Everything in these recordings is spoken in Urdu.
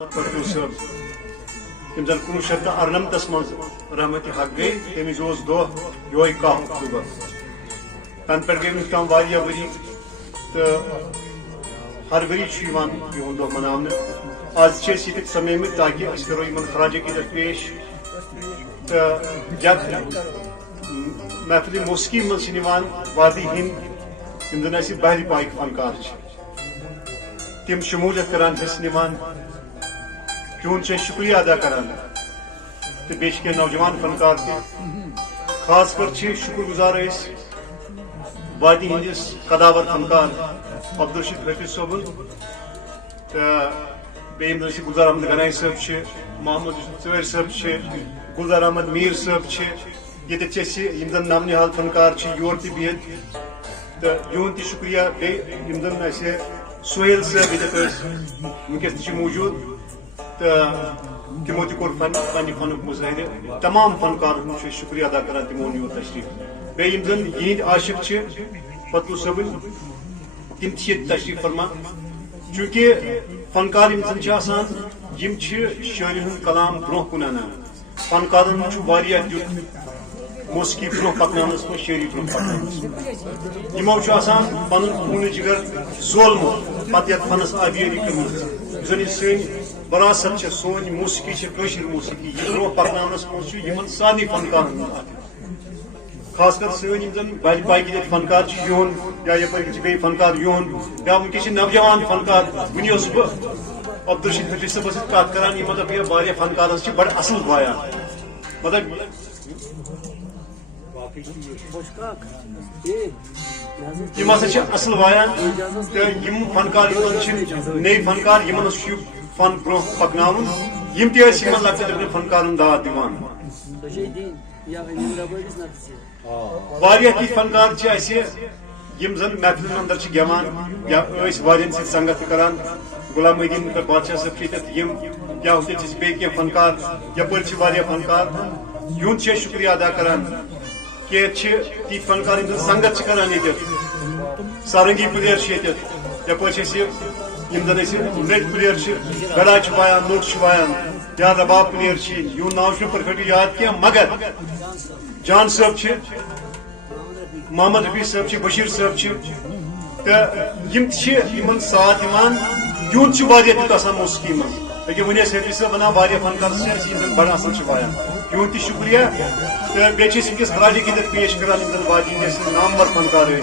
پٹو صٲب تم زن 1998 مز رحمت حق گئی تمس دہ یہ 10 اکتوبر تن پہ گئی تم وری تو ہر وری یہ دہ منانے آج یہ سمیمت تاکہ اس کرو ان خراج عقیدت پیش تو یت محفل موسیقی مز وادی ہند یم زن اس بہر پائک فنکار تم شمولیت کران حصہ نوان چون سے شکریہ ادا کران تو بیش کے نوجوان فنکار تھی خاص کر شکر گزار وادی ہندس قداور فنکار عبدالرشید حافظ صوبن تو بیم گلزار احمد غنائی صاحب محمد ژور صاحب گلزار احمد میر صاحب یہ زن نام نہال فنکار یور تہ بہت تو یہن تہ شکریہ بیم زن سہیل صاحب یہ ونکس تہ موجود تو تمو تہ کور پنہ فنک مظاہرہ تمام فنکارن شکریہ ادا کران تمو نیو تشریف بیم زن یہند عاشق پتلو صبن تم تہ تشریف فرما چونکہ فنکار یم زن شاعرن ہند کلام برو کن انان فنکارن واریاہ دیت موسیقی برو پکنانس مز شاعری برو پکنانس یمو پن خون جگر زولمت پتہ یت فنس آبیاری کرمت زن سن وراثت سون موسیقی قشر موسیقی یہ برو پکنانس مز سارے فنکارن خاص کر سن زن بج پائک فنکار یہن یا بی فنکار یہن یا ونکس نوجوان فنکار ونی بہ عبدالرشید حافظ صاحب کت کران یہ مطلب یہ واریاہ فنکار بڑا اصل بایان مطلب یم ہسا اصل وایان تو یم فنکار نئی فنکار یمن فن برو پکناون یم تہ لکٹ فنکارن داد دان واریاہ تی فنکار یم زن محفلن اندر گیوان یا وارین ست سنگت کران غلام الدین بادشاہ صاحب یم یا بیٚیہِ کینٛہہ فنکار یپٲرۍ واریاہ فنکار یہند شکریہ ادا کران کہ تی فنکار یم سنگت کران یہ سارنگی پلیر یپٲرۍ یم زن نٹ پلیر گڑا وایان لوٹ وایان یا رباب پلیر یہد ناو پرکھٹو یاد کی مگر جان صاحب محمد رفیع صاحب بشیر صاحب تو یم ساتھ دان یہد واریاہ تیت موسیقی من لیکن ون حافظ صاحب ونان واریاہ فنکار بڑا اصل وایان یہد تہ شکریہ تو بیٚیہِ ونکس خراج عقیدت پیش کران یم زن وادی ہندس نامور فنکار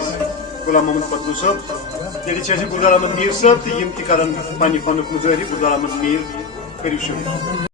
غلام محمد پتلو صاحب یہ گلزار احمد میر صاحب تو یم تہ کران پنہ فنک مظاہرہ گلزار احمد میر کرو شکریہ